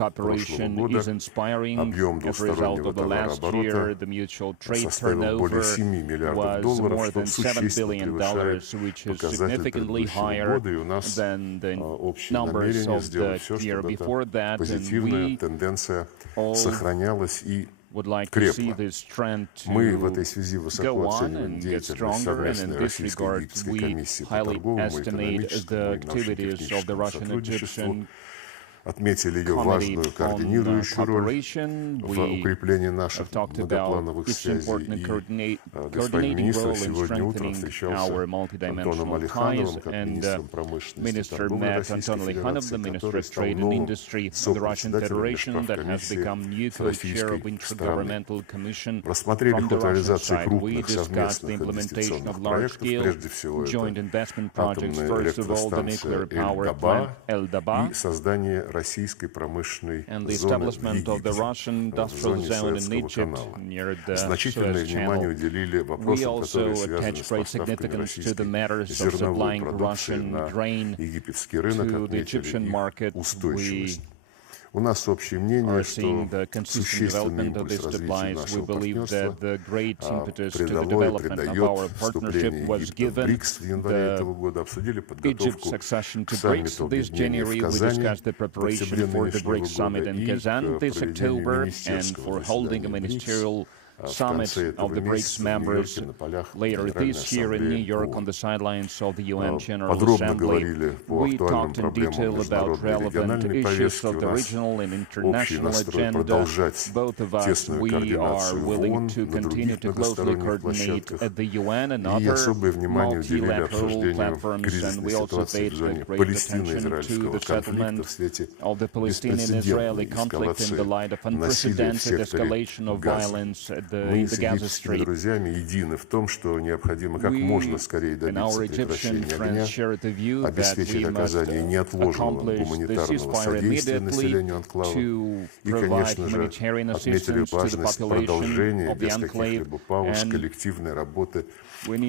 cooperation is inspiring. As a result of the last year, the mutual trade turnover was more than $7 billion, which is significantly higher than the numbers of the year before that. And we all would like to see this trend to go on and get stronger. And in this regard, we highly estimate the activities of the Russian-Egyptian отметили ее важную координирующую роль в укреплении наших многоплановых связей. И господин министр сегодня утром встречался с Антоном Алихановым, как министром промышленности и торговли Российской Федерации, который стал новым сопредседателем Межправкомиссии с российской стороны. В рассмотрении ход реализации крупных совместных инвестиционных проектов, прежде всего это атомная электростанция Эль-Даба и создание российской промышленной зоны в Египте, в зоне Суэцкого канала. Значительное внимание уделили вопросам, которые связаны с поставками российской зерновой продукции на египетский рынок, отметили их устойчивость. У нас общее мнение, что существенный импульс развития нашего партнерства придало и придает вступление Египта в БРИКС в январе этого года. Обсудили подготовку к саммиту объединения в Казани в октябре нынешнего года и к проведению министерского summit of the BRICS members later this year in New York on the sidelines of the UN General Assembly. We talked in detail about relevant issues of the regional and international agenda. Both of us, we are willing to continue to closely coordinate at the UN and other multilateral platforms, and we also paid great attention to the settlement of the Palestinian-Israeli conflict in the light of unprecedented escalation of violence Мы с египетскими друзьями едины в том, что необходимо как можно скорее добиться прекращения огня, обеспечить оказание неотложного гуманитарного содействия населению анклава и, конечно же, отметили важность продолжения без каких-либо пауз коллективной работы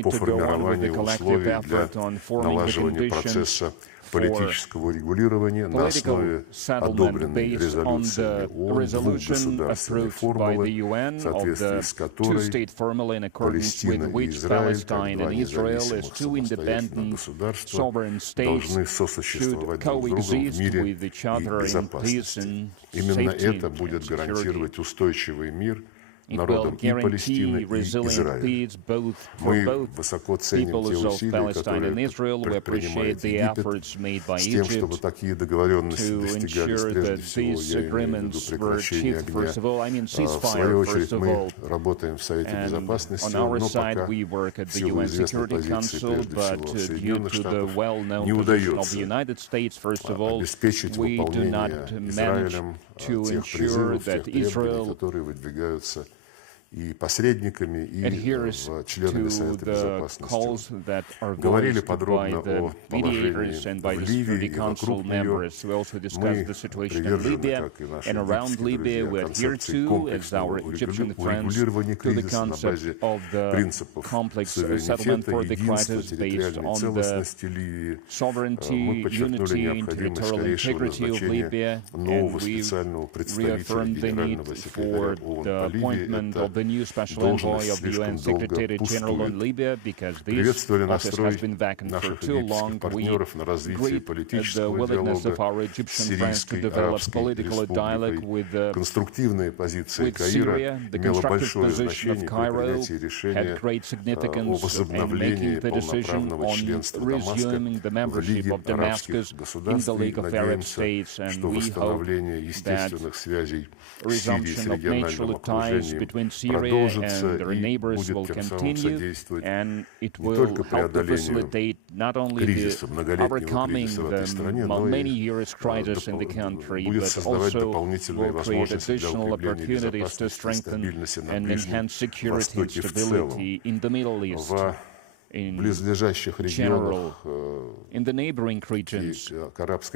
по формированию условий для налаживания процесса политического регулирования на основе одобренной резолюции ООН двухгосударственной формулы, в соответствии с которой Палестина и Израиль, как два независимых самостоятельных государства, должны сосуществовать друг с другом в мире и безопасности. Именно это будет гарантировать устойчивый мир народам и Палестины, и Израиля. Мы высоко ценим те усилия, которые предпринимает Египет с тем, чтобы такие договоренности достигались прежде всего, я имею в виду прекращение огня. В свою очередь мы работаем в Совете Безопасности, но пока в силу известной позиции, прежде всего Соединенных Штатов, не удается обеспечить выполнение Израилем тех призывов, тех требований, которые выдвигаются и посредниками, и членами Совета Безопасности. Говорили подробно о положении в Ливии и вокруг нее. Мы привержены, как и наши египетские друзья, концепции комплексного урегулирования кризиса на базе принципов суверенитета, единства, территориальной целостности Ливии. Мы подчеркнули необходимость скорейшего назначения нового специального представителя Генерального секретаря ООН по Ливии. Это the new special envoy of the UN Secretary General in Libya, because this office has been vacant for too long. We greet the willingness of our Egyptian friends to develop political dialogue with Syria. The constructive position of Cairo had great significance in making the decision on resuming the membership of Damascus in the League of Arab States, and we hope that resumption of natural ties between Syria and their neighbors will continue, and it will help to facilitate not only the overcoming the many years crisis in the country, but also will create additional opportunities to strengthen and enhance security and stability in the Middle East. In general, in the neighboring regions, regions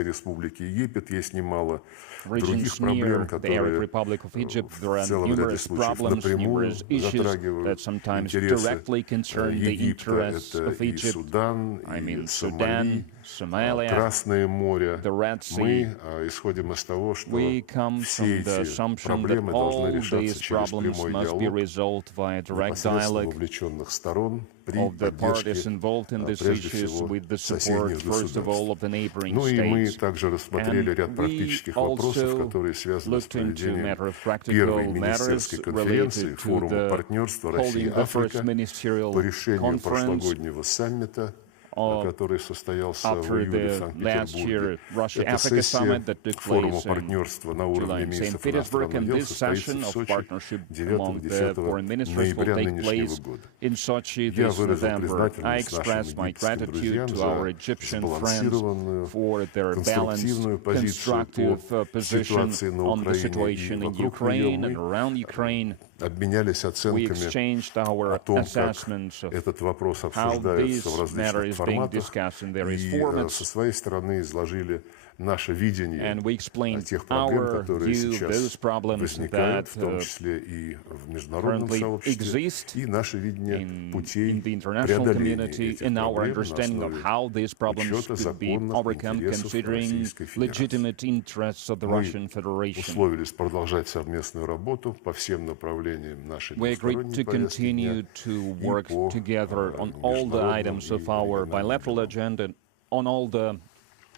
near the Arab Republic of Egypt, there are numerous problems, numerous issues that sometimes directly concern the interests of Egypt. I mean, Sudan, Somalia, Красное море, the Red мы Sea. исходим из того, что We come все from the эти assumption that проблемы должны all решаться these через problems прямой must be диалог resolved via direct непосредственно dialogue вовлеченных сторон при of the parties поддержке, involved in these прежде issues, всего, with the support, соседних first of all, государств. of the neighboring Ну и мы states. также рассмотрели And ряд we практических вопросов, also которые связаны с looked into проведением matter of practical первой matters министерской конференции related to форума the партнерства holding the first Россия-Африка ministerial по решению conference прошлогоднего саммита, который состоялся в after июле в the last Санкт-Петербурге. year Russia-Africa Эта сессия summit that took форума place in партнерства на July уровне in St. министров Petersburg, иностранных and дел this состоится session в of Сочи partnership 9-10 among the foreign ministers will ноября take нынешнего place года. in Sochi Я this выразил November. I признательность express нашим my египетским gratitude друзьям to за our Egyptian friends сбалансированную, for their balanced, конструктивную позицию constructive по position ситуации на on the Украине situation и in вокруг Ukraine нее. and around Ukraine. Мы обменялись We оценками exchanged о our том, как assessments of этот вопрос how обсуждается this в matter различных is being форматах, discussed in various и formats. со своей стороны изложили наше видение And we explained тех проблем, our которые view, сейчас those problems возникают, that в том числе и в международном currently сообществе, exist и наше видение in путей the international преодоления community, этих in our проблем на understanding of основе how these problems учета could be законных overcome, интересов considering Российской Федерации. legitimate interests of the Russian Мы Federation. условились продолжать совместную работу по всем направлениям нашей We agreed двусторонней to повестки continue дня to и work по together on all the международным items of и our региональным bilateral делам. agenda, on all the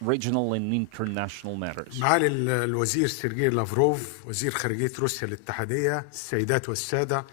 regional and international matters. معالي الوزير سيرجي لافروف وزير خارجية روسيا الاتحادية، السيدات والسادة،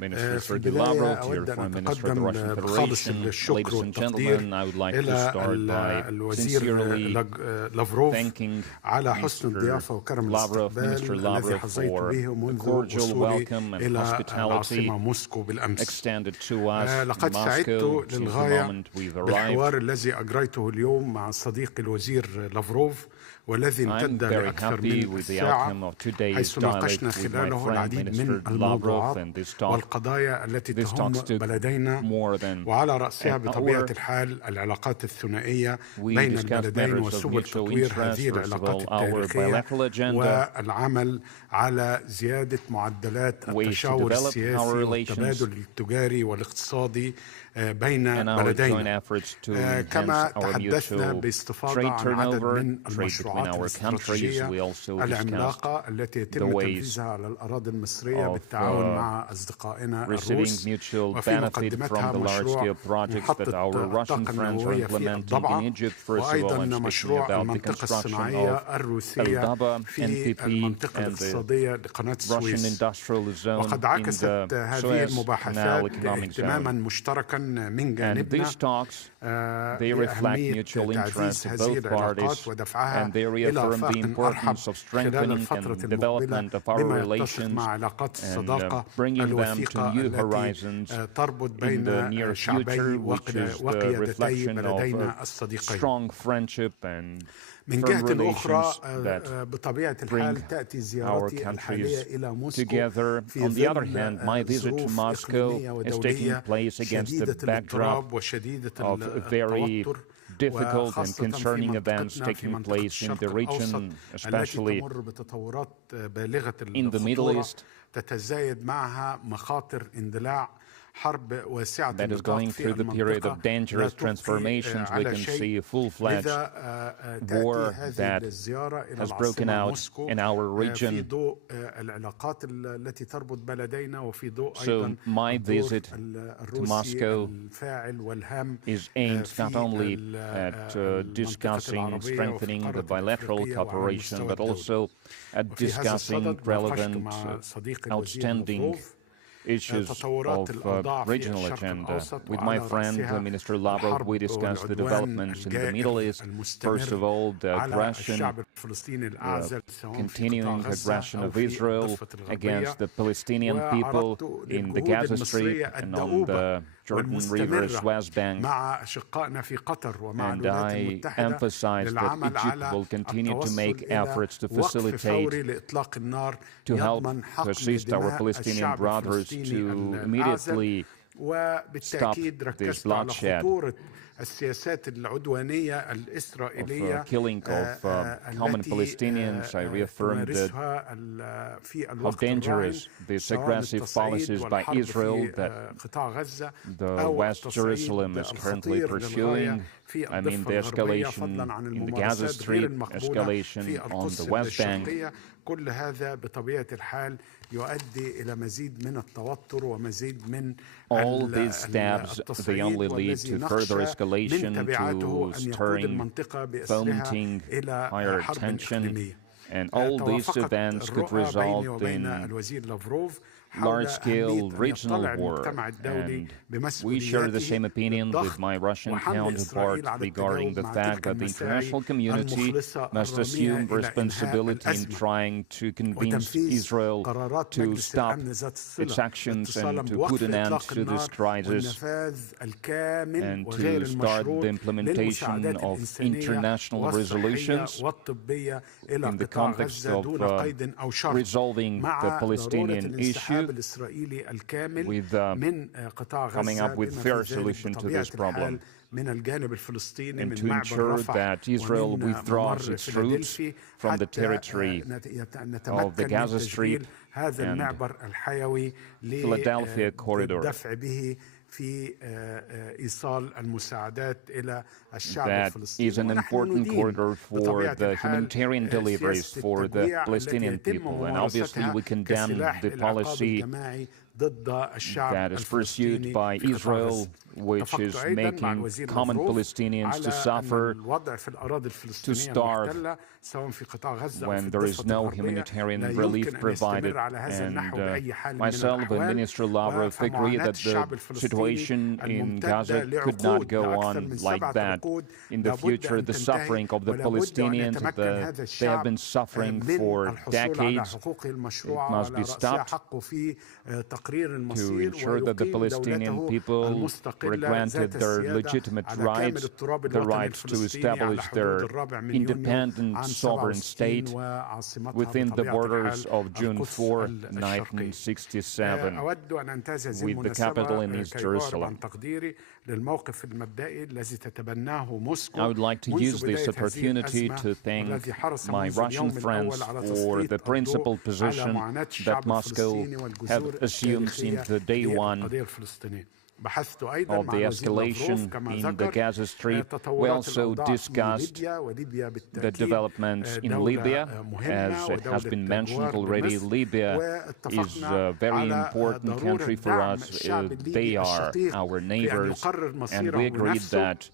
Minister في Sergei البداية Lavrov, أود dear أن Foreign Minister of the أتقدم Russian بخالص Federation, الشكر ladies and والتقدير gentlemen, I would like to إلى start by الوزير sincerely لافروف thanking على حسن Mr. الضيافة وكرم Lavrov, الاستقبال Minister الذي Lavrov, حظيت for به the منذ cordial وصولي welcome and إلى hospitality العاصمة موسكو بالأمس. extended to us in لقد سعدت Moscow since the للغاية moment we've بالحوار arrived. الذي أجريته اليوم مع صديقي الوزير لافروف، والذي I'm امتد very لأكثر happy من with the الساعة، outcome of today's حيث dialogue ناقشنا with my خلاله friend العديد من Minister Lavrov, الموضوعات and this والقضايا التي تهم talks took بلدينا، more than وعلى رأسها an بطبيعة hour. الحال العلاقات الثنائية We بين discussed البلدين matters of وسبل mutual تطوير interest, هذه first of العلاقات all, our التاريخية، bilateral agenda, والعمل على زيادة معدلات ways to التشاور develop our السياسي relations, والتبادل التجاري والاقتصادي بين and our joint بلدينا. efforts to enhance كما our تحدثنا mutual باستفاضة trade عن عدد turnover, من trade between المشروعات our countries. الاستراتيجية We also discussed العملاقة التي يتم the ways تنفيذها على الأراضي المصرية of بالتعاون مع أصدقائنا receiving الروس، mutual وفي benefit مقدمتها from the مشروع large-scale projects that محطة our Russian الطاقة friends are النووية في implementing in الضبعة، Egypt. First of all, وأيضا I'm speaking مشروع about the المنطقة construction الصناعية of الروسية Aldaba في NPP المنطقة and the الاقتصادية لقناة Russian السويس. industrial zone وقد in عكست the هذه Suez Canal المباحثات economic اهتماما zone. مشتركا من And جانبنا these talks, they reflect لأهمية mutual تعزيز interest of هذه both العلاقات parties, ودفعها and they إلى reaffirm the آفاق أرحب importance of خلال strengthening الفترة and المقبلة، development of our بما يتسق relations مع علاقات and الصداقة bringing them to الوثيقة new التي horizons تربط in the بين near شعبي future, which is the وقيادتي reflection of بلدينا a الصديقين. strong friendship and من firm جهة أخرى relations that بطبيعة bring الحال تأتي our زيارتي الحالية countries إلى موسكو together. في On the other ظل hand, my visit to ظروف Moscow إقليمية is taking ودولية place against the شديدة backdrop الاضطراب وشديدة of very التوتر، difficult and وخاصة concerning في events منطقتنا في taking منطقة place in الشرق the الأوسط region, التي especially تمر بتطورات بالغة in the Middle الخطورة، East, تتزايد معها مخاطر اندلاع حرب واسعة that is النطاق going في through the period المنطقة of لا dangerous تبقي transformations. We على can see شيء. a full-fledged لذا تأتي war هذه that الزيارة إلى has broken العاصمة out موسكو in our في region. ضوء العلاقات التي تربط بلدينا، وفي ضوء So أيضا my الدور visit to الروسي Moscow الفاعل والهام is aimed في not only at المنطقة discussing and العربية وفي strengthening the القارة bilateral الأفريقية وعلى cooperation, المستوى but الدولي. also at وفي هذا discussing الصدد ناقشت relevant, مع صديقي الوزير outstanding لافروف issues تطورات of الأوضاع في regional الشرق agenda. الأوسط، With my وعلى friend, رأسها Minister Lavrov, we الحرب discussed the والعدوان developments in the الجائر Middle East. First of المستمر all, the على aggression, الشعب الفلسطيني الأعزل سواء في قطاع continuing غزة aggression أو of في Israel الضفة الغربية، against the Palestinian people وعرضت in the للجهود Gaza Strip المصرية and on الدؤوبة the Jordan River, والمستمرة Suez Bank. مع أشقائنا في قطر ومع And الولايات I المتحدة emphasized that للعمل Egypt على will continue to التوصل make إلى efforts to وقف facilitate, فوري لإطلاق النار to help يضمن to حقن assist our دماء Palestinian الشعب brothers الفلسطيني to الأعزل. immediately وبالتأكيد stop this ركزت على bloodshed. خطورة السياسات العدوانية الإسرائيلية killing of common Palestinians. I reaffirmed how dangerous these aggressive policies by Israel that the West Jerusalem is currently pursuing. I mean, the escalation in the Gaza Strip, escalation on the West Bank. كل هذا بطبيعة الحال يؤدي إلى مزيد من التوتر ومزيد من all these steps, they only lead to further escalation, to stirring, fomenting higher tension, and all these events could result in large-scale regional war. And we share the same opinion with my Russian counterpart regarding the fact that the international community must assume responsibility in trying to convince Israel to stop its actions and to put an end to this crisis and to start the implementation of international resolutions in the context of resolving the Palestinian issue with coming up with fair solution to this problem, and to ensure that Israel withdraws its troops from the territory of the Gaza Strip and Philadelphia corridor. That is an important corridor for the humanitarian deliveries for the Palestinian people, and obviously we condemn the policy that is pursued by Israel, which is making common Palestinians to suffer, to starve, when there is no humanitarian relief provided. And myself and Minister Lavrov agree that the situation in Gaza could not go on like that. In the future, the suffering of the Palestinians, they have been suffering for decades. It must be stopped to ensure that the Palestinian people were granted their legitimate rights, the rights to establish their independent sovereign state within the borders of June 4, 1967, with the capital in East Jerusalem. I would like to use this opportunity to thank my Russian friends for the principled position that Moscow has assumed since the day one of the escalation in the Gaza Strip. We also discussed the developments in Libya. As it has been mentioned already, Libya is a very important country for us. They are our neighbors, and we agreed that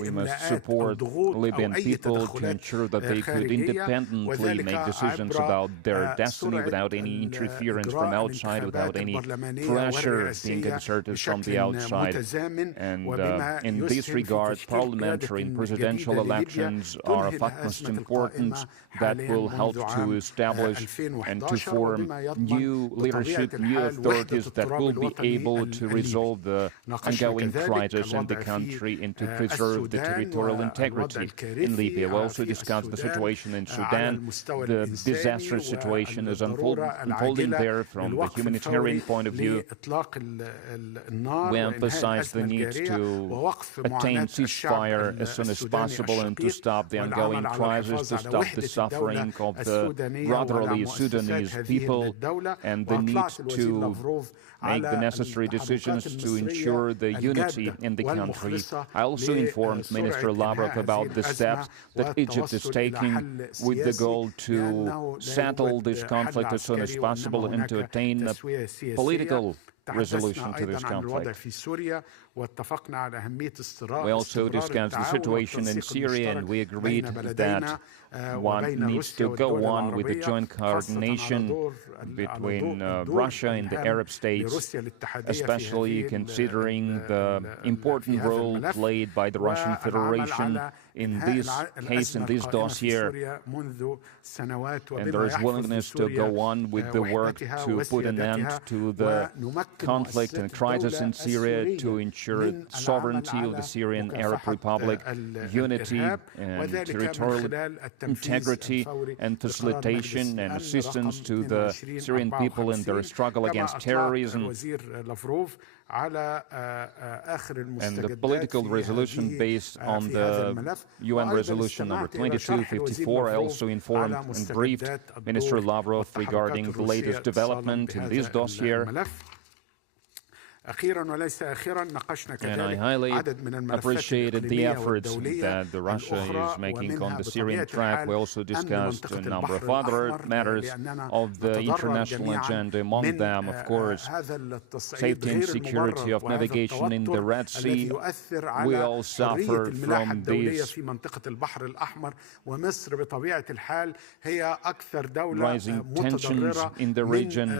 we must support Libyan people to ensure that they could independently make decisions about their destiny without any interference from outside, without any pressure being exerted from the outside. And in this regard, parliamentary and presidential elections are of utmost importance that will help to establish and to form new leadership, new authorities that will be able to resolve the ongoing crisis in the country and to preserve the territorial integrity in Libya. We also discussed the situation in Sudan. The disastrous situation is unfolding there from the humanitarian point of view. We emphasize the need to attain ceasefire as soon as possible and to stop the ongoing crisis, to stop the suffering of the brotherly Sudanese people, and the need to make the necessary decisions to ensure the unity in the country. I also informed Minister Lavrov about the steps that Egypt is taking with the goal to settle this conflict as soon as possible and to attain a political resolution to this conflict. We also discussed the situation in Syria, and we agreed that one needs to go on with the joint coordination between Russia and the Arab states, especially considering the important role played by the Russian Federation in this case, in this dossier. And there is willingness to go on with the work to put an end to the conflict and crisis in Syria, to ensure ensure sovereignty of the Syrian Arab Republic, unity and territorial integrity, and facilitation and assistance to the Syrian people in their struggle against terrorism. And the political resolution based on the UN resolution number 2254 also informed and briefed Minister Lavrov regarding the latest development in this dossier. And I highly appreciated the efforts that Russia is making on the Syrian track. We also discussed a number of other matters of the international agenda, among them, of course, safety and security of navigation in the Red Sea. We all suffer from this rising tensions in the region.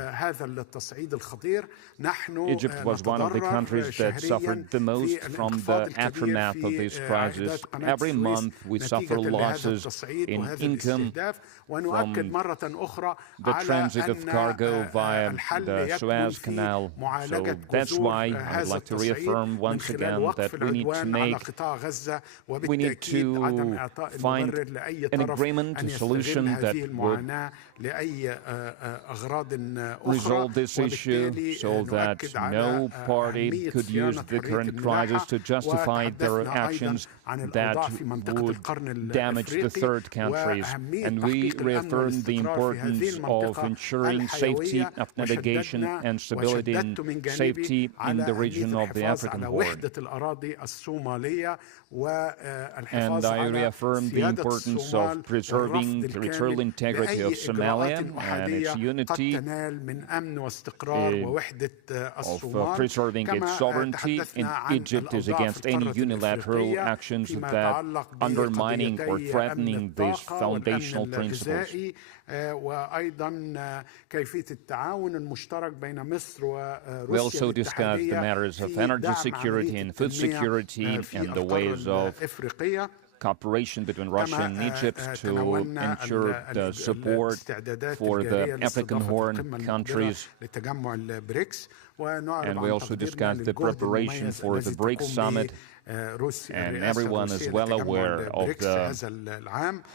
Egypt was one of the countries that suffered the most from the aftermath of this crisis. Every month we suffer losses in income from the transit of cargo via the Suez Canal. So that's why I would like to reaffirm once again that we need to find an agreement, a solution that would resolve this issue so that no party could use the current crisis to justify their actions that would damage the third countries. And we reaffirm the importance of ensuring safety of navigation and stability and safety in the region of the African Horn. And I reaffirm the importance of preserving the territorial integrity of Somalia and its unity, of preserving its sovereignty. And Egypt is against any unilateral actions that undermining or threatening these foundational principles. We also discussed the matters of energy security and food security and the ways of cooperation between Russia and Egypt to ensure the support for the African Horn countries. And we also discussed the preparation for the BRICS summit. And everyone is well aware of the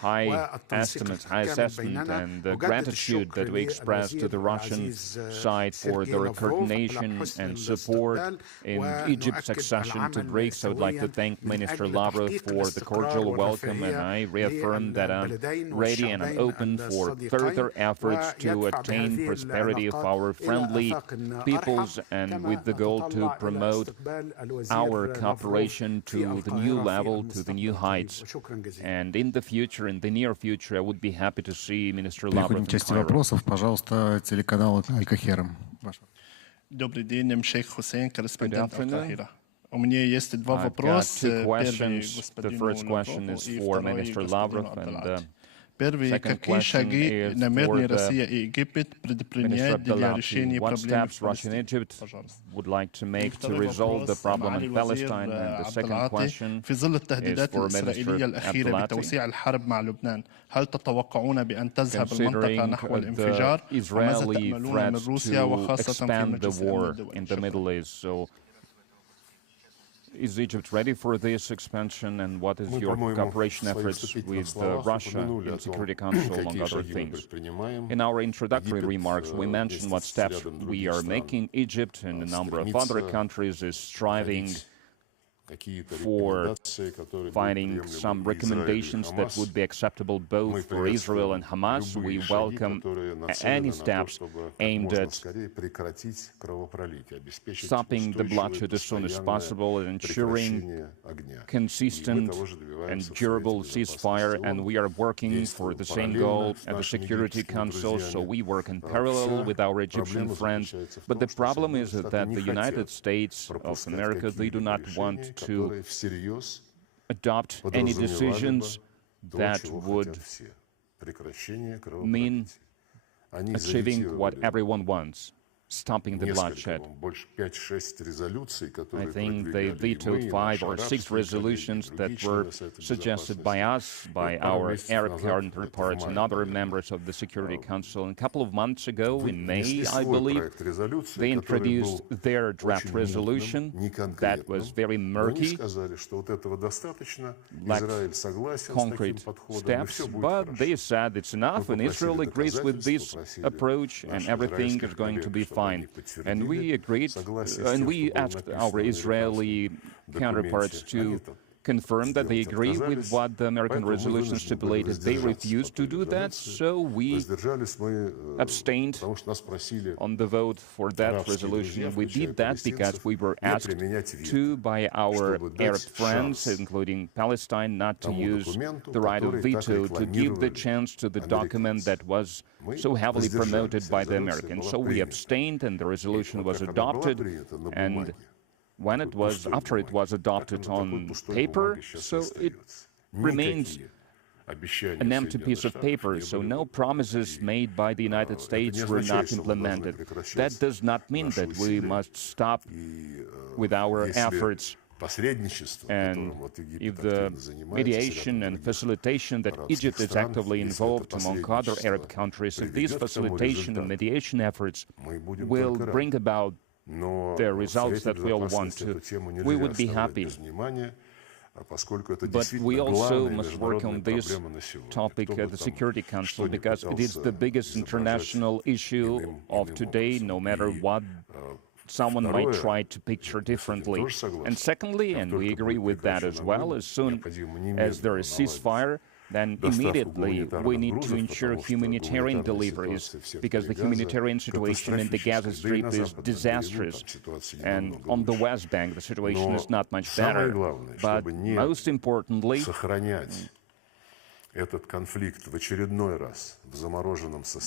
high assessment and the gratitude that we express to the Russian side for their coordination and support in Egypt's accession to BRICS. I would like to thank Minister Lavrov for the cordial welcome, and I reaffirm that I'm ready and I'm open for further efforts to attain prosperity of our friendly peoples, and with the goal to promote our cooperation to the new level, to the new heights. And in the future, in the near future, I would be happy to see Minister Lavrov in Cairo. Добрый день, Мшейх Хусейн, корреспондент Аль-Кахира. У меня есть два I've got вопроса. two questions. The first question is for Minister Lavrov, and Первый, какие шаги намерены Россия и Египет предпринять для решения what проблем steps Russia and Egypt Пожалуйста. would like to make to resolve the problem in Palestine? And the second question في ظل is التهديدات for الإسرائيلية Minister الأخيرة Abdelatty. بتوسيع الحرب مع لبنان، هل تتوقعون بأن تذهب Considering المنطقة نحو الانفجار؟ the وماذا Israeli تأملون من threats روسيا to وخاصة في expand the مجلس الأمن war الدولي؟ in the Middle East. So, is Egypt ready for this expansion, and what is your cooperation efforts with Russia in Security Council, among other things? In our introductory remarks, we mentioned what steps we are making. Egypt and a number of other countries is striving for finding some recommendations that would be acceptable both for Israel and Hamas. We welcome any steps aimed at stopping the bloodshed as soon as possible and ensuring consistent and durable ceasefire. And we are working for the same goal at the Security Council, so we work in parallel with our Egyptian friends. But the problem is that the United States of America, they do not want to adopt any decisions that would mean achieving what everyone wants: stopping the bloodshed. I think they vetoed 5 or 6 resolutions that were suggested by us, by our Arab counterparts and other members of the Security Council. And a couple of months ago, in May, I believe, they introduced their draft resolution that was very murky, lacked concrete steps, but they said it's enough, and Israel agrees with this approach, and everything is going to be fine. And we agreed, and we asked our Israeli counterparts to confirm that they agree with what the American resolution stipulated. They refused to do that, so we abstained on the vote for that resolution. We did that because we were asked to by our Arab friends, including Palestine, not to use the right of veto, to give the chance to the document that was so heavily promoted by the Americans. So we abstained, and the resolution was adopted, and after it was adopted on paper, so it remains an empty piece of paper, so no promises made by the United States were not implemented. That does not mean that we must stop with our efforts. And if the mediation and facilitation that Egypt is actively involved among other Arab countries, if these facilitation and mediation efforts will bring about the results that we all want to, we would be happy. But we also must work on this topic at the Security Council because it is the biggest international issue of today, no matter what someone might try to picture differently. And secondly, and we agree with that as well, as soon as there is ceasefire, then immediately we need to ensure humanitarian deliveries, because the humanitarian situation in the Gaza Strip is disastrous. And on the West Bank, the situation is not much better. But most importantly,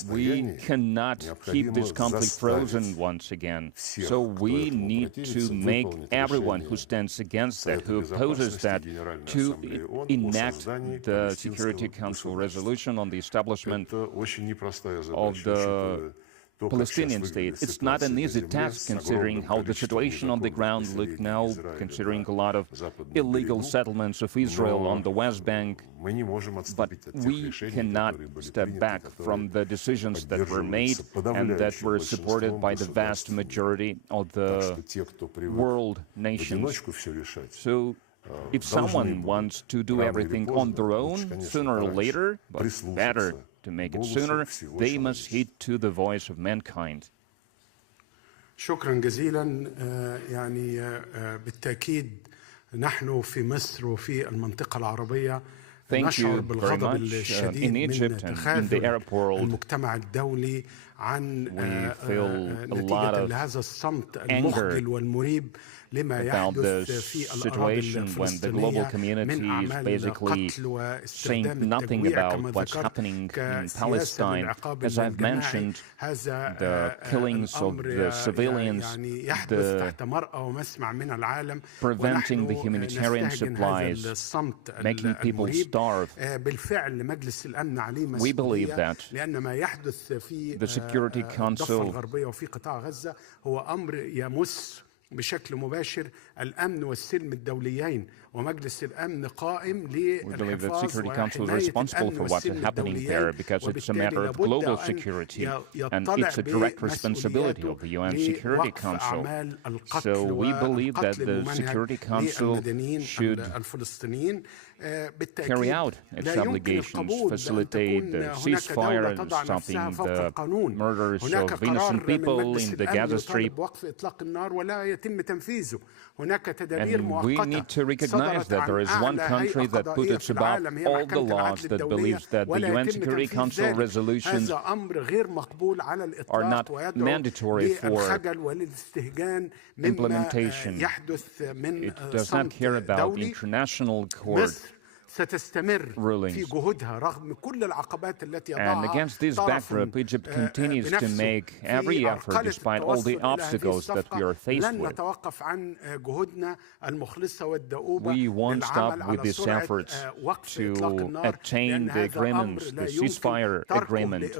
we cannot keep this conflict frozen once again. So we need to make everyone who stands against that, who opposes that, to enact the Security Council resolution on the establishment of the Palestinian state. It's not an easy task considering how the situation on the ground looks now, considering a lot of illegal settlements of Israel on the West Bank, but we cannot step back from the decisions that were made and that were supported by the vast majority of the world nations. So if someone wants to do everything on their own, sooner or later, but better to make it sooner, they must heed to the voice of mankind. شكرا جزيلا. يعني بالتأكيد نحن في مصر وفي المنطقة العربية نشعر بالغضب الشديد من تخاذل المجتمع الدولي عن نتيجة لهذا الصمت المخجل والمريب لما يحدث في الأراضي الفلسطينية من أعمال قتل واستخدام التجويع كما ذكرت كسياسة للعقاب المجتمعي. هذا الأمر يعني يحدث تحت مرأى ومسمع من العالم، ونحن نستهجن هذا الصمت المريب. بالفعل مجلس الأمن عليه مسؤولية، لأن ما يحدث في الضفة الغربية وفي قطاع غزة هو أمر يمس بشكل مباشر الأمن والسلم الدوليين، ومجلس الأمن قائم للحفاظ وحماية الأمن والسلم الدوليين، وبالتالي لابد أن يطلع بمسؤولياته لوقف أعمال القتل والقتل الممنهج للمدنيين الفلسطينيين. carry out its obligations, facilitate the ceasefire and stopping the murders of innocent people in the Gaza Strip. And we need to recognize that there is one country that puts above all the laws, that believes that the UN Security Council resolutions are not mandatory for implementation. It does not care about the international court. rulings. And against this backdrop, Egypt continues to make every effort despite all the obstacles that we are faced with. We won't stop with these efforts to attain the agreements, the ceasefire agreement,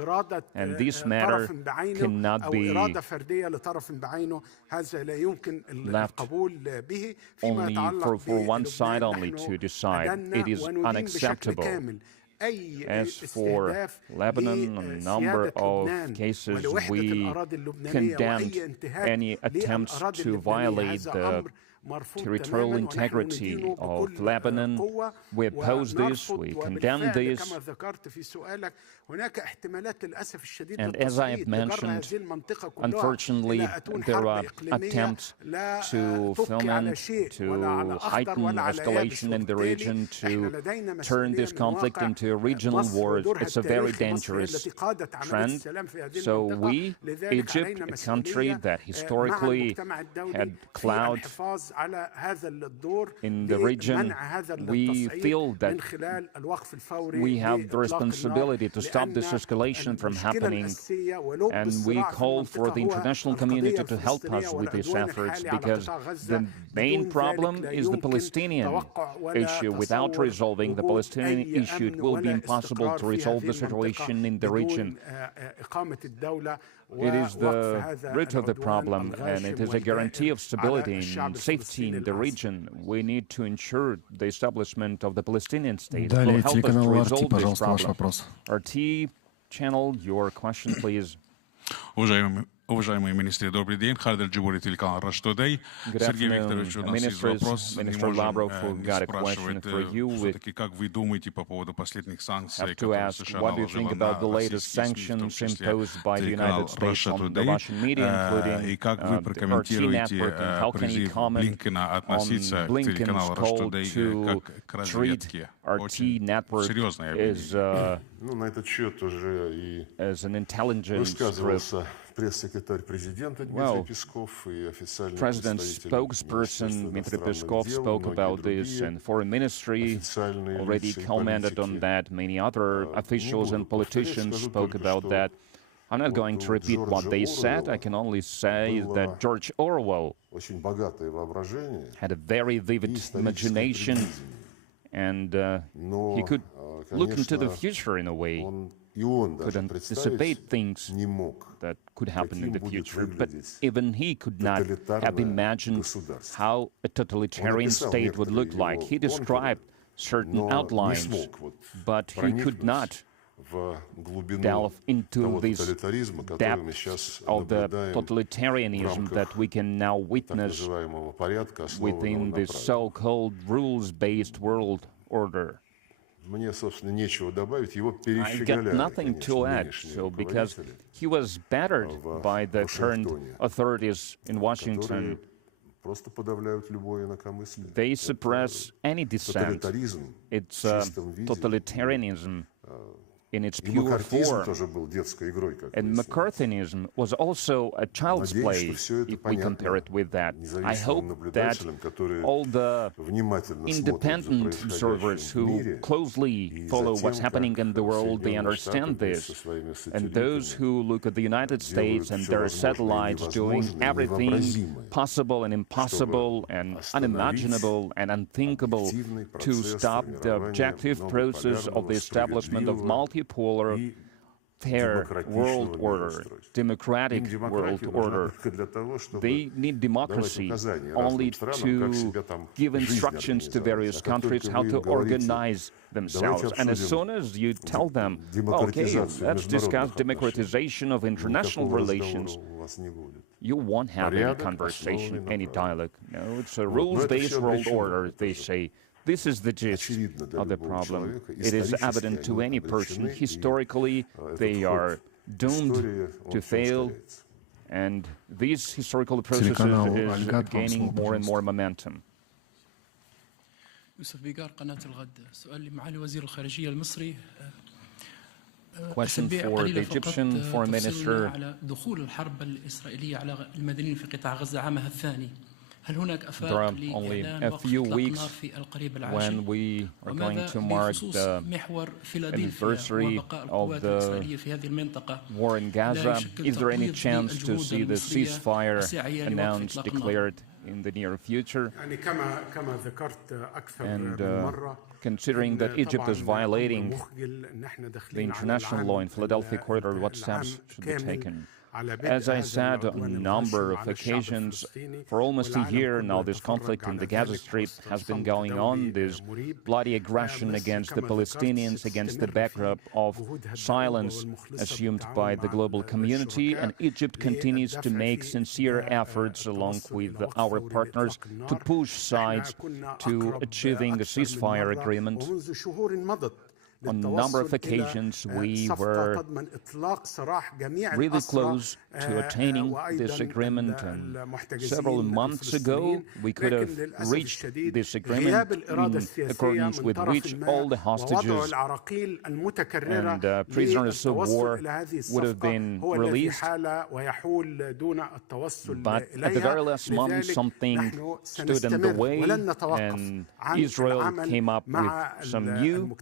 and this matter cannot be left only for one side only to decide. It is unacceptable. As for Lebanon, a number of cases we condemned any attempts to violate the territorial integrity of Lebanon. We oppose this, we condemn this. And as I have mentioned, unfortunately, there are attempts to foment, to heighten escalation in the region, to turn this conflict into a regional war. It's a very dangerous trend. So we, Egypt, a country that historically had clout in the region, we feel that we have the responsibility to stop this escalation from happening, and we call for the international community to help us with these efforts, because the main problem is the Palestinian issue. Without resolving the Palestinian issue, it will be impossible to resolve the situation in the region. It is the root of the problem, and it is a guarantee of stability and safety in the region. We need to ensure the establishment of the Palestinian state. It will help us to resolve this problem. RT channel, your question, please. Уважаемые министры, добрый день. Хард Аль-Джибури, телеканал Rush Today. Сергей Викторович, у нас есть вопрос. Minister Lavrov got a question for you. Все-таки, как вы думаете по поводу последних санкций, которые США наложила на российские СМИ, в том числе телеканал Russia Today, и как вы прокомментируете призыв Блинкена относиться к телеканалу Rush Today как к разведке? Очень серьезное обвинение. На этот счет уже и высказывался пресс-секретарь президента Дмитрий Песков и официальный President's spokesperson Dmitry Peskov spoke about this, and Foreign Ministry already commented on that. Many other officials and politicians spoke about that. I'm not going to repeat what they said. I can only say that George Orwell had a very vivid imagination, and he could look into the future in a way, could anticipate things that could happen in the future, but even he could not have imagined how a totalitarian state would look like. He described certain outlines, but he could not delve into these depths of the totalitarianism that we can now witness within this so-called rules-based world order. I got nothing to add, because he was battered by the current authorities in Washington. They suppress any dissent. It's totalitarianism in its pure form. And McCarthyism was also a child's play, if we compare it with that. I hope that all the independent observers who closely follow what's happening in the world, they understand this. And those who look at the United States and their satellites doing everything possible and impossible and unimaginable and unthinkable to stop the objective process of the establishment of multipolar, fair world order, democratic world order. They need democracy only to give instructions to various countries how to organize themselves. And as soon as you tell them, okay, let's discuss democratization of international relations, you won't have any conversation, any dialogue. No, it's a rules-based world order, they say. This is the gist of the problem. It is evident to any person. Historically, they are doomed to fail, and these historical processes is gaining more and more momentum. Question for the Egyptian Foreign Minister. There are only a few weeks when we are going to mark the anniversary of the war in Gaza. Is there any chance to see the ceasefire announced, declared in the near future? And considering that Egypt is violating the international law in Philadelphia Corridor, what steps should be taken? As I said on a number of occasions, for almost a year now, this conflict in the Gaza Strip has been going on, this bloody aggression against the Palestinians, against the backdrop of silence assumed by the global community, and Egypt continues to make sincere efforts, along with our partners, to push sides to achieving a ceasefire agreement. On a number of occasions, we were really close to attaining this agreement, and several months ago, we could have reached this agreement in accordance with which all the hostages and prisoners of war would have been released. But at the very last moment, something stood in the way, and Israel came up with some new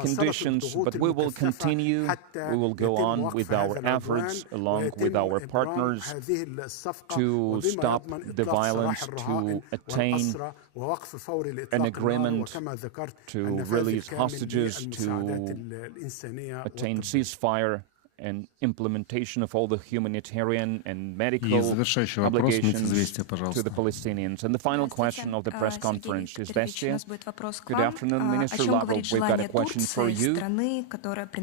conditions, but we will continue, we will go on with our efforts along with our partners to stop the violence, to attain an agreement, to release hostages, to attain ceasefire and implementation of all the humanitarian and medical obligations to the Palestinians. And the final question of the press conference is Vestia. Good afternoon, Minister Lavrov. We've got a question for you.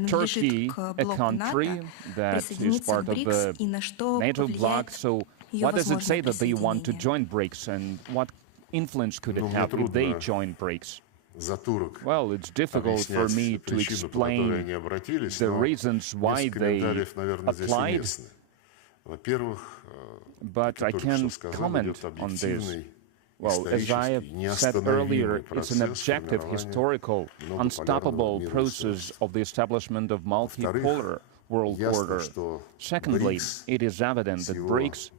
Turkey, a country that is part of the NATO bloc, so what does it say that they want to join BRICS, and what influence could it have if they join BRICS? Well, it's difficult for me to explain the reasons why they applied, but I can comment on this. Well, as I have said earlier, it's an objective, historical, unstoppable process of the establishment of multipolar world order. Secondly, it is evident that BRICS,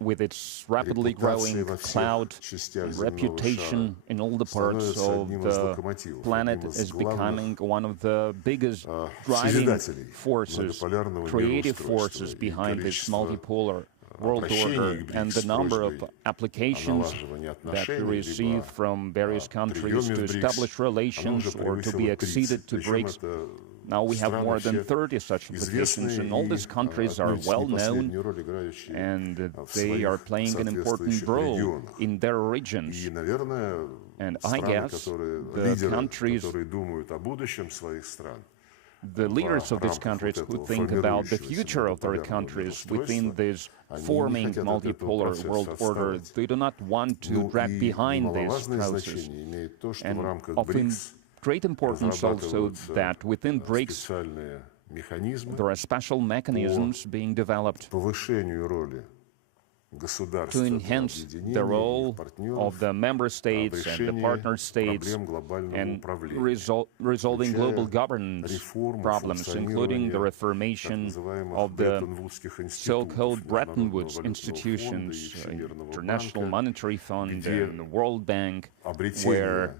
with its rapidly growing clout reputation in all the parts of the planet, is becoming one of the biggest driving forces, creative forces behind this multipolar world order, and the number of applications that we receive from various countries to establish relations or to be acceded to BRICS. Now we have more than 30 such applications, and all these countries are well known, and they are playing an important role in their regions. And I guess the countries, the leaders of these countries who think about the future of their countries within this forming multipolar world order, they do not want to drag behind this process. And of great importance also that within BRICS there are special mechanisms being developed to enhance the role of the member states and the partner states in resolving global governance problems, including the reformation of the so-called Bretton Woods institutions, International Monetary Fund and the World Bank, where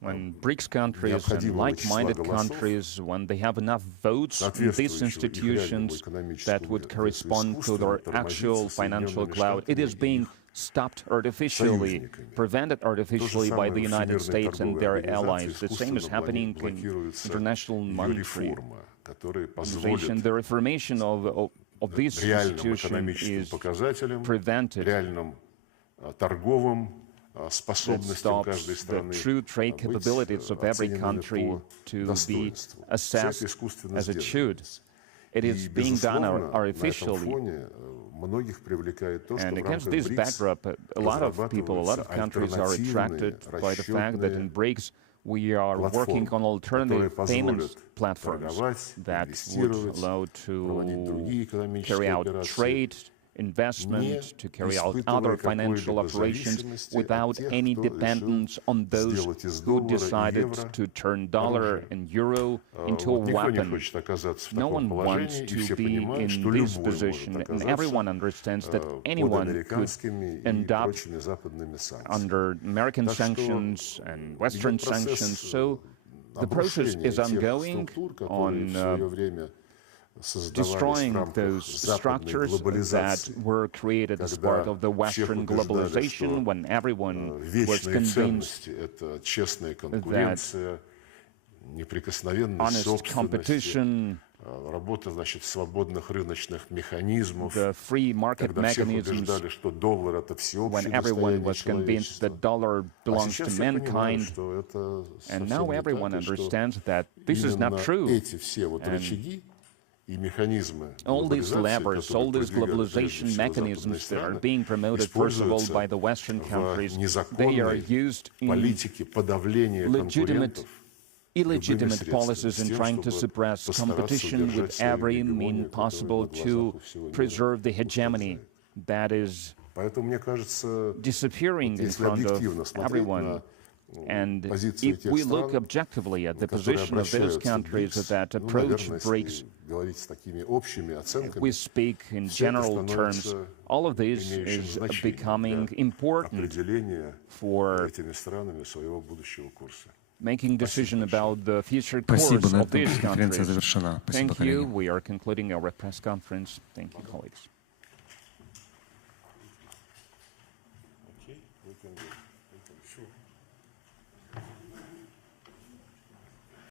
when BRICS countries and like-minded countries, when they have enough votes in these institutions that would correspond to their actual financial clout, it is being stopped artificially, prevented artificially by the United States and their allies. The same is happening in International Monetary Organization. The reformation of this institution is prevented. That stops the true trade capabilities of every country to be assessed as it should. It is being done artificially. And against this backdrop, a lot of people, a lot of countries are attracted by the fact that in BRICS we are working on alternative payment platforms that would allow to carry out trade investment, to carry out other financial operations without any dependence on those who decided to turn dollar and euro into a weapon. No one wants to be in this position, and everyone understands that anyone could end up under American sanctions and Western sanctions. So the process is ongoing on destroying those structures that were created as part of the Western globalization when everyone was convinced that honest competition, the free market mechanisms, when everyone was convinced that dollar belongs to mankind, and now everyone understands that this is not true. All these levers, all these globalization mechanisms that are being promoted, first of all, by the Western countries, they are used in illegitimate policies in trying to suppress competition with every means possible to preserve the hegemony that is disappearing in front of everyone. And if we look objectively at the position of those countries that approach BRICS, if we speak in general terms, all of this is becoming important for making decision about the future course of these countries. Thank you. We are concluding our press conference. Thank you, colleagues.